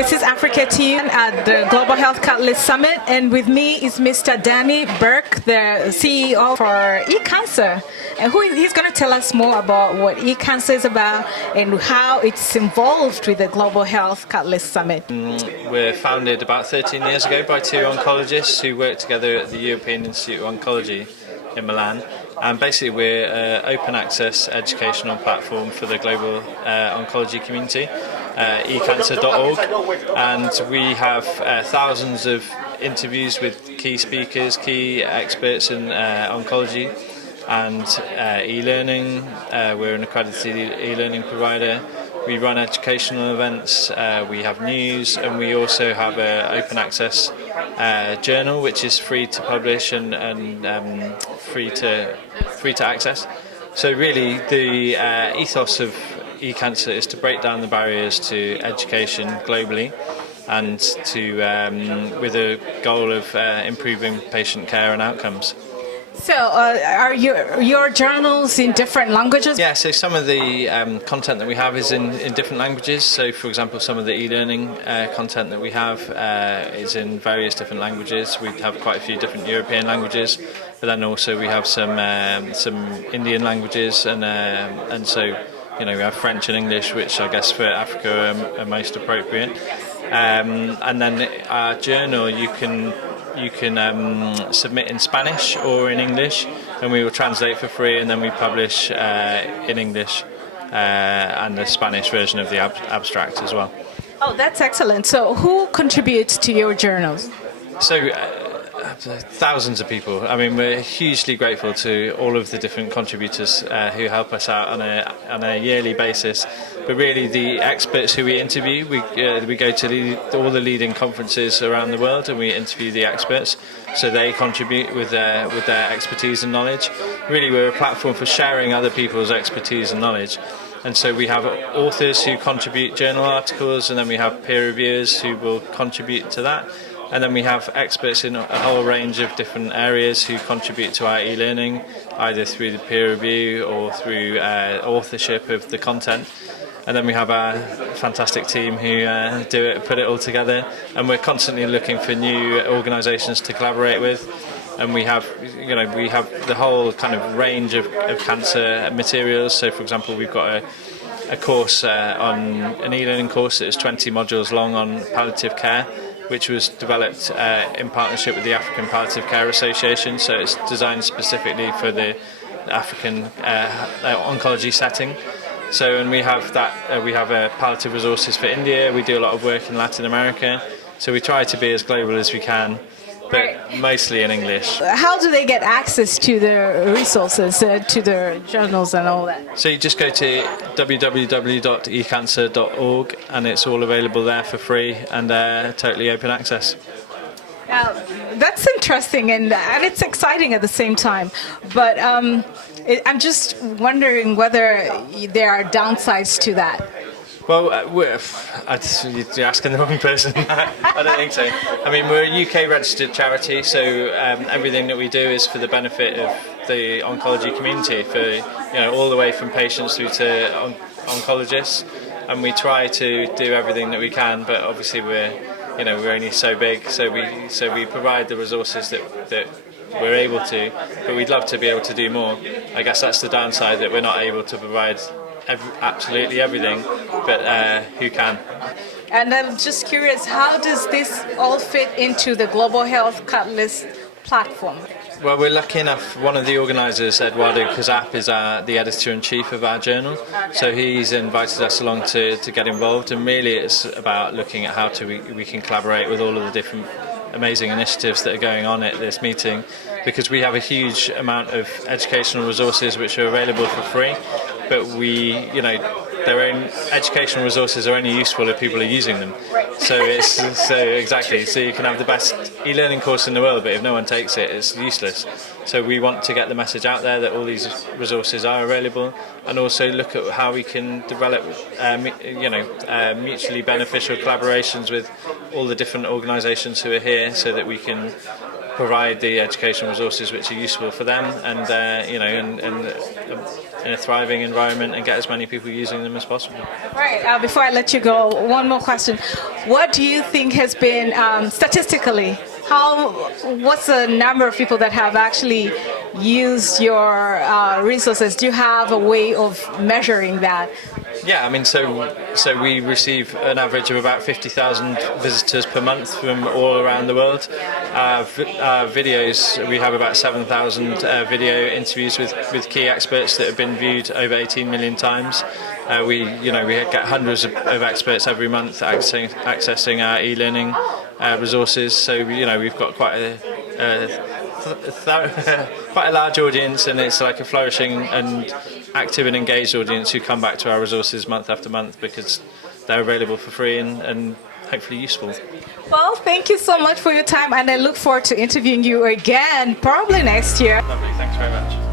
This is Africa TV at the Global Health Catalyst Summit, and with me is Mr. Danny Burke, the CEO for eCancer. And he's going to tell us more about what eCancer is about and how it's involved with the Global Health Catalyst Summit. We're founded about 13 years ago by two oncologists who work together at the European Institute of Oncology in Milan. And basically we're an open access educational platform for the global oncology community, eCancer.org, and we have thousands of interviews with key speakers, key experts in oncology and e-learning. We're an accredited e-learning provider. We run educational events, we have news, and we also have an open access journal which is free to publish and free to access. So really the ethos of eCancer is to break down the barriers to education globally and to with a goal of improving patient care and outcomes. So, are your journals in different languages? Yeah, so some of the content that we have is in different languages. So, for example, some of the e-learning content that we have is in various different languages. We have quite a few different European languages, but then also we have some Indian languages, and so we have French and English, which I guess for Africa are most appropriate. And then our journal you can submit in Spanish or in English, and we will translate for free, and then we publish in English and the Spanish version of the abstract as well. Oh, that's excellent. So who contributes to your journals? So thousands of people. I mean, we're hugely grateful to all of the different contributors who help us out on a yearly basis. But really, the experts who we interview, we go to all the leading conferences around the world, and we interview the experts, so they contribute with their expertise and knowledge. Really, we're a platform for sharing other people's expertise and knowledge. And so we have authors who contribute journal articles, and then we have peer reviewers who will contribute to that. And then we have experts in a whole range of different areas who contribute to our e-learning, either through the peer review or through authorship of the content. And then we have our fantastic team who put it all together. And we're constantly looking for new organisations to collaborate with. And we have the whole kind of range of cancer materials. So, for example, we've got a course an e-learning course that is 20 modules long on palliative care, which was developed in partnership with the African Palliative Care Association. So it's designed specifically for the African oncology setting. So, and we have palliative resources for India. We do a lot of work in Latin America. So we try to be as global as we can, but mostly in English. How do they get access to the resources, to the journals and all that? So you just go to www.ecancer.org, and it's all available there for free and totally open access. Now, that's interesting and it's exciting at the same time. But I'm just wondering whether there are downsides to that. Well, you're asking the wrong person. I don't think so. I mean, we're a UK registered charity, so everything that we do is for the benefit of the oncology community, for all the way from patients through to oncologists, and we try to do everything that we can. But obviously, we're only so big, so we provide the resources that we're able to. But we'd love to be able to do more. I guess that's the downside, that we're not able to provide absolutely everything, but who can? And I'm just curious, how does this all fit into the Global Health Catalyst platform? Well, we're lucky enough, one of the organisers, Eduardo Kazap, is the editor-in-chief of our journal, so he's invited us along to get involved, and really it's about looking at how we can collaborate with all of the different amazing initiatives that are going on at this meeting, because we have a huge amount of educational resources which are available for free, but their own educational resources are only useful if people are using them. So exactly. So you can have the best e-learning course in the world, but if no one takes it, it's useless. So we want to get the message out there that all these resources are available, and also look at how we can develop, mutually beneficial collaborations with all the different organisations who are here, so that we can provide the educational resources which are useful for them, and in a thriving environment, and get as many people using them as possible. Right. Before I let you go, one more question. What do you think has been statistically? What's the number of people that have actually used your resources? Do you have a way of measuring that? Yeah, I mean, so we receive an average of about 50,000 visitors per month from all around the world. Videos, we have about 7,000 video interviews with key experts that have been viewed over 18 million times. We get hundreds of experts every month accessing our e-learning resources. So we've got quite a large audience, and it's like a flourishing and active and engaged audience who come back to our resources month after month because they're available for free and hopefully useful. Well, thank you so much for your time, and I look forward to interviewing you again, probably next year. Lovely, thanks very much.